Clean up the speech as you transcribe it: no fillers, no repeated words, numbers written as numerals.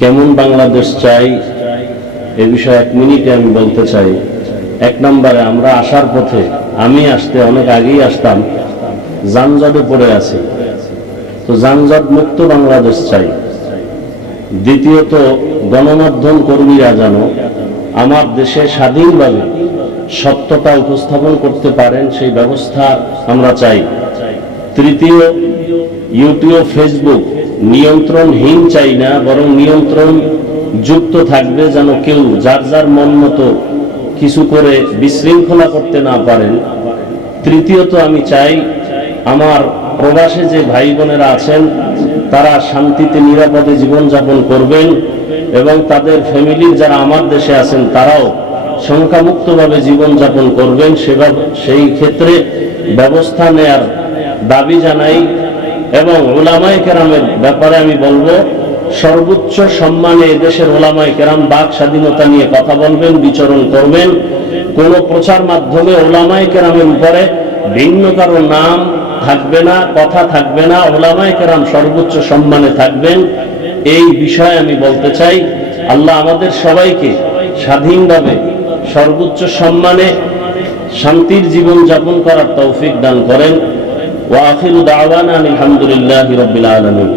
কেমন বাংলাদেশ চাই এ বিষয়ে এক মিনিটে আমি বলতে চাই। এক নম্বরে, আমরা আসার পথে, আমি আসতে অনেক আগেই আসতাম, যানজটে পড়ে আছি, তো যানজট মুক্ত বাংলাদেশ চাই। দ্বিতীয়ত, গণমাধ্যম কর্মীরা যেন আমার দেশে স্বাধীনভাবে সত্যতা উপস্থাপন করতে পারেন, সেই ব্যবস্থা আমরা চাই। তৃতীয়, ইউটিউব, ফেসবুক নিয়ন্ত্রণহীন চাই না, বরং নিয়ন্ত্রণ যুক্ত থাকবে, যেন কেউ যার যার মন মতো কিছু করে বিশৃঙ্খলা করতে না পারেন। তৃতীয়ত, আমি চাই আমার প্রবাসে যে ভাই বোনেরা আছেন তারা শান্তিতে নিরাপদে জীবনযাপন করবেন এবং তাদের ফ্যামিলির যারা আমার দেশে আছেন তারাও শঙ্কামুক্তভাবে জীবনযাপন করবেন। সেই ক্ষেত্রে ব্যবস্থা নেয়ার দাবি জানাই। এবং উলামায়ে কেরামের ব্যাপারে আমি বলবো, সর্বোচ্চ সম্মানে এদেশের উলামায়ে কেরাম বাক স্বাধীনতা নিয়ে কথা বলবেন, বিচরণ করবেন। কোন প্রচার মাধ্যমে উলামায়ে কেরামের উপরে ভিন্ন কারো নাম থাকবে না, কথা থাকবে না। উলামায়ে কেরাম সর্বোচ্চ সম্মানে থাকবেন, এই বিষয়ে আমি বলতে চাই। আল্লাহ আমাদের সবাইকে স্বাধীনভাবে সর্বোচ্চ সম্মানে শান্তির জীবন যাপন করার তৌফিক দান করেন। ওয়া আখিরু দাওয়ানা আলহামদুলিল্লাহি রাব্বিল আলামিন।